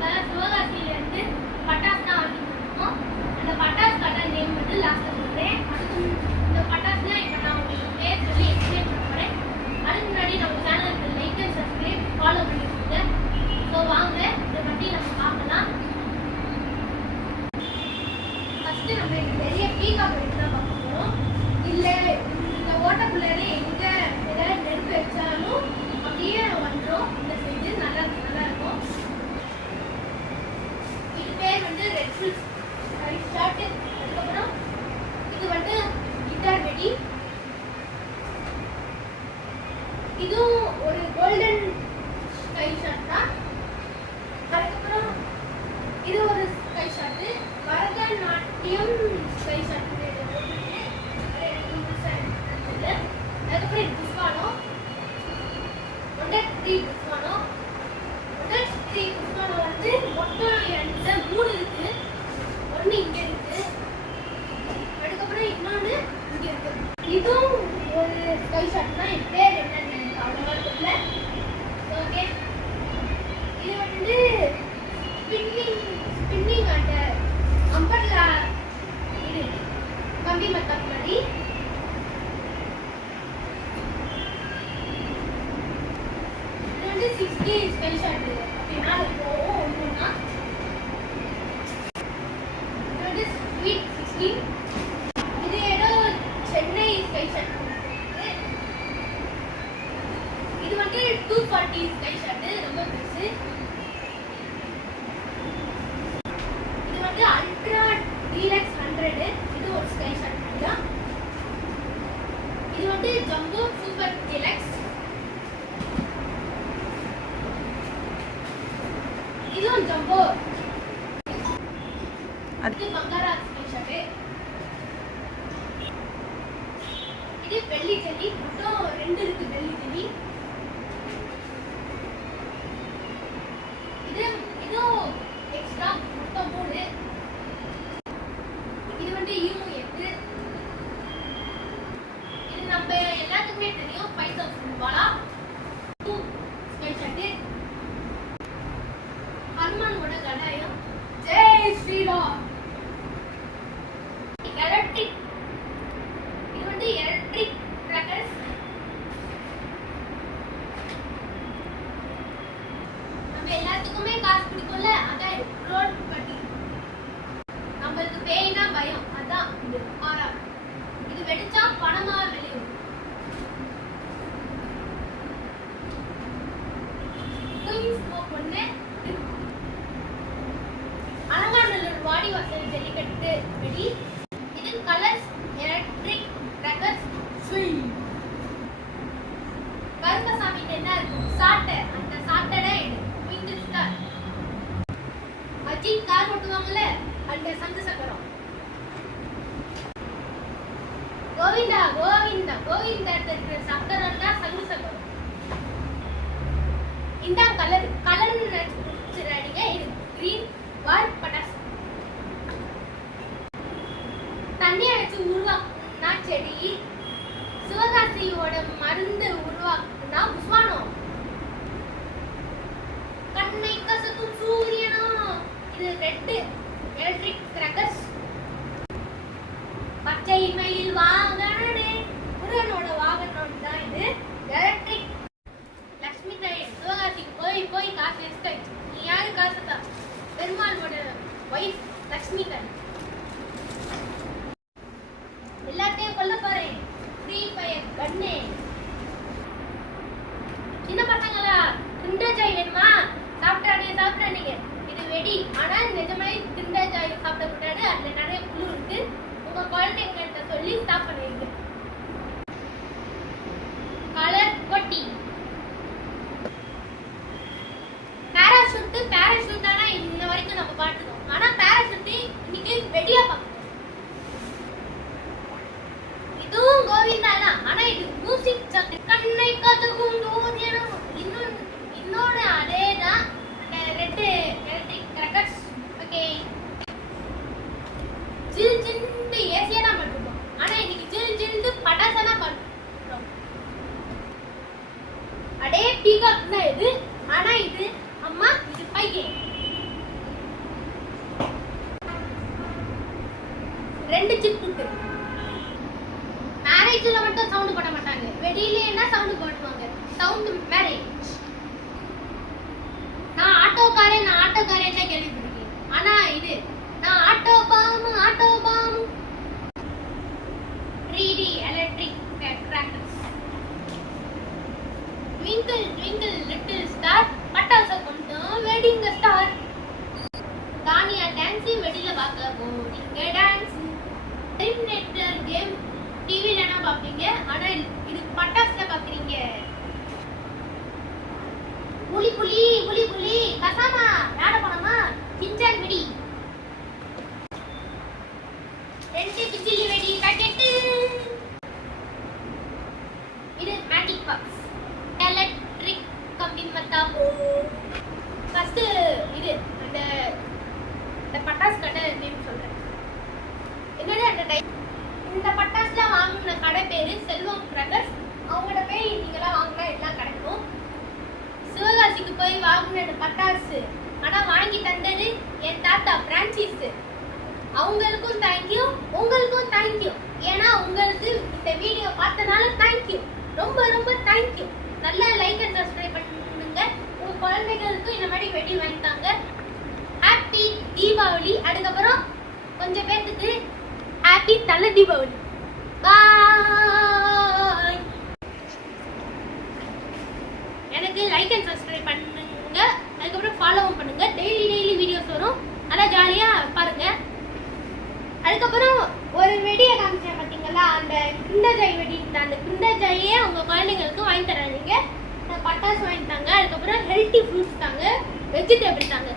நம்ம சிவகாசியிலேருந்து பட்டாசு தான் வாங்கிட்டு இருக்கோம். அந்த பட்டாசு கடை நேம் வந்து லாஸ்ட்டில் சொல்கிறேன். அதுக்கு இந்த பட்டாசுலாம் இப்போ நான் உங்களுக்கு பேர் சொல்லி எக்ஸ்பிளைன் பண்ண போகிறேன். அதுக்கு முன்னாடி நம்ம சேனலுக்கு லைக் அண்ட் சப்ஸ்கிரைப் ஃபாலோ பண்ணிக்கோங்க. ஸோ வாங்க இதை பற்றி நம்ம பார்க்கலாம். ஃபஸ்ட்டு நம்ம இந்த பெரிய பீகாக் எடுத்து தான் பார்க்க போகிறோம். இல்லை இந்த ஓட்டக்குள்ளாரே எங்கே ஏதாவது நெருப்பு வச்சாலும் அப்படியே வந்துடும். இந்த சைடு நல்லா இருக்கும். இது பேர் வந்து ரெட் ஃபுல்ஸ் ஷார்ட். அதுக்கப்புறம் இது வந்து கிட்டார் வெடி. இதுவும் ஒரு கோல்டன் ஸ்கை ஷாட் தான். அதுக்கப்புறம் இது ஒரு sky shot. Bharatanatyam sky shot. அதுக்கப்புறம் இது புஷ்வானோ. புஷ்வானோ வந்து மொத்தம் என்கிட்ட 3 இருக்கு. ஒன்று இங்கே இருக்கு, அதுக்கப்புறம் இன்னொன்று இங்கே இருக்கு. இதுவும் ஒரு ஸ்கை ஷாட் தான். என் பேர் என்னன்னு எனக்கு அவ்வளோவா தெரியல. ஓகே, இது வந்து ஸ்பின்னிங் அந்த அம்பர்லா இது கம்பி மத்தாப் மாதிரி. இது வந்து 60 ஸ்கை ஷாட் அப்படின்னா அது போகும் ஒன்றுனா. இது வந்து ஸ்வீட் 16. இது ஏதோ சென்னை ஸ்கை ஷாட். இது வந்து 240 ஸ்கை ஷாட், ரொம்ப பெருசு. இது வந்து அல்ட்ரா டீலக்ஸ் 100. இது ஒரு ஸ்கை ஷாட் தான். இது வந்து ஜம்போ சூப்பர் டீலக்ஸ். இதுவும் ஜம்போ. இது பங்காரா ஸ்கை ஷாட். இது வெள்ளி ஜெல்லி. மொத்தம் 2 இருக்கு வெள்ளி ஜெல்லி. இதுவும் எக்ஸ்ட்ரா மொத்தம் 3. இது வந்து U8. இது நம்ம எல்லாத்துக்குமே தெரியும் 5000 ரூபாய் ஸ்கை ஷாட். ஹனுமானோட கடாயம். ஜெய் ஸ்ரீராம். எலக்ட்ரிக். இது வந்து எலக்ட்ரிக் கிராக்கர்ஸ். நம்ம எல்லாத்துக்குமே காசு பிடிக்கும்ல, அதான் ரோட் பட்டி. நம்மளுக்கு பேய்னா பயம், அதான் இது ஆரா. இது வெடிச்சா பணமா வெளியும். ஸ்மோக் ஒன்று. அலங்காநல்லூர் வாடிவாசல் ஜல்லிக்கட்டு வெடி. இது கலர்ஸ் எலக்ட்ரிக் கிராக்கர்ஸ். கருப்பசாமி என்ன இருக்கும் சாட்டை. அந்த சாட்டை விங்கிள் ஸ்டார். அஜித் கார் ஓட்டுவாங்கல்ல, அந்த சங்கு சக்கரம். கோவிந்தா கோவிந்தா கோவிந்தா இருக்கிற சக்கரம் தான் சங்கு சக்கரம். இந்த கலர் அடிங்க. இது கிரீன் வால் பட்டாசு. தண்ணியை வச்சு உருவாக்குனா செடி. சிவகாசியோட மருந்து உருவாக்குனா புஷ்வானோ. கண்ணை கசக்கும் சூரியனோ. இது ரெட் எலக்ட்ரிக் கிராக்கர்ஸ். பச்சை மயில் வாகனே. முருகனோட வாகனம் தான் இது. எலக்ட்ரிக் லட்சுமி தாயன். சிவகாசிக்கு போய் காசு வேஸ்ட் ஆயிடுச்சு. நீ யாரு காசு தான்? பெருமாளோட வைஃப் லட்சுமி தாயன். எல்லாத்தையும் கொல்ல போறேன். ஃப்ரீ ஃபயர் கண்ணே. சின்ன பசங்களா கிண்டர் ஜாய் வேணுமா? சாப்பிட்டானீங்க. இது வெடி. ஆனால் நிஜமாய் கிண்டர் ஜாய் சாப்பிடக்கூடாது. அதுல நிறைய புழு இருக்கு. உங்க குழந்தைங்கிட்ட சொல்லி ஸ்டாப் பண்ணுவீங்க. கலர் பொட்டி. பேராஷூட் தானா இன்ன வரைக்கும் நம்ம பார்த்துக்கோம். ஆனா பேராஷூட் இன்னைக்கு வெடியா பார்க்கணும். இதுவும் கோவிந்தா தான். ஆனா இது மியூசிக் சங்கு. கண்ணை கதவும் தூதியனும். இன்னொன்னு அதே தான். Red electric crackers. ஓகே, ஜில் ஜில்னு ஏசியா தான் பண்ணிருக்கோம். ஆனா இன்னைக்கு ஜில் ஜில்னு பட்டாசா தான் பண்றோம். அடே பீகாக் தான் இது. ஆனா இது அம்மா இது பையன். 2 சிப் இருக்கு. மேரேஜ்ல மட்டும் சவுண்ட் போட மாட்டாங்க, வெடியிலேனா சவுண்ட் போடுவாங்க. Sound marriage. நான் ஆட்டோக்காரன் தான் கேள்விப்பட்டிருக்கேன். ஆனா இது நான் auto bomb 3D electric crackers. Twinkle twinkle little star பட்டாசு கொண்டு வெடிங்க ஸ்டார். தானியா டான்ஸ் வெடியில பார்க்க போறீங்க டான்ஸ். டெர்மினேட்டர் கேம் டிவில என்ன பாப்பீங்க, ஆனா இது பட்டாசுல பாக்குறீங்க. புலி புலி புலி புலி கசாமா யார போனமா சின்சான் வெடி. 2 பிச்சிலி வெடி பாக்கெட். இது மேஜிக் பாக்ஸ் எலக்ட்ரிக் கம்பி மத்தா. ஃபர்ஸ்ட் இது அந்த பட்டாசு கடை நேம் சொல்றேன். என்னது அந்த இந்த பட்டாசுலாம் வாங்குன கடை பேரு செல்வம் பிரதர்ஸ். அவங்களோட போய் நீங்களாம் வாங்கினா எல்லாம் கிடைக்கும். சிவகாசிக்கு போய் வாங்கின பட்டாசு ஆனா வாங்கி தந்தது என் தாத்தா பிரான்சிஸ். அவங்களுக்கும் தேங்க்யூ, உங்களுக்கும் தேங்க்யூ. ஏன்னா உங்களுக்கு இந்த வீடியோ பார்த்தனால தேங்க்யூ, ரொம்ப ரொம்ப தேங்க்யூ. நல்லா லைக் அண்ட் சப்ஸ்கிரைப் பண்ணுங்க. உங்க குழந்தைகளுக்கும் இந்த மாதிரி வெடி வாங்கிட்டாங்க. ஹாப்பி தீபாவளி. அதுக்கப்புறம் கொஞ்சம் பேருக்கு ஹாப்பி தலை தீபாவளி. பாய். எனக்கு லைக் அண்ட் சப்ஸ்கிரைப் பண்ணுங்க, அதுக்கப்புறம் ஃபாலோவும் பண்ணுங்க. டெய்லி வீடியோஸ் வரும், அதான் ஜாலியா பாருங்க. அதுக்கப்புறம் ஒரு வெடியை காமிச்சேன் பார்த்தீங்களா, அந்த கிண்டர்ஜாய் வெடி. அந்த கிண்டர்ஜாயே உங்க குழந்தைங்களுக்கு வாங்கி தராதீங்க. பட்டாசு வாங்கி தாங்க. அதுக்கப்புறம் ஹெல்த்தி ஃப்ரூட்ஸ் தாங்க, வெஜிடபிள் தாங்க.